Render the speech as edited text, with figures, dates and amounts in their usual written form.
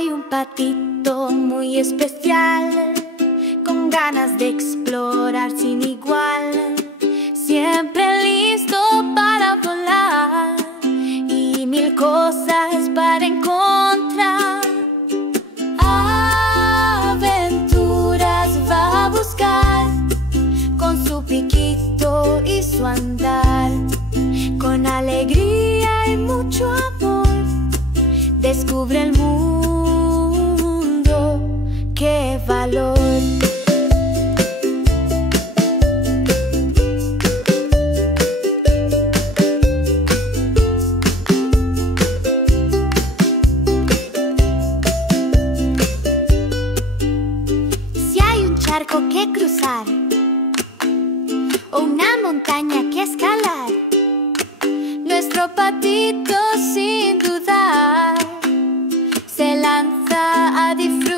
Hay un patito muy especial, con ganas de explorar sin igual, siempre listo para volar y mil cosas para encontrar. Aventuras va a buscar con su piquito y su andar, con alegría y mucho amor descubre el mundo. ¡Qué valor! Si hay un charco que cruzar o una montaña que escalar, nuestro patito sin dudar se lanza a disfrutar.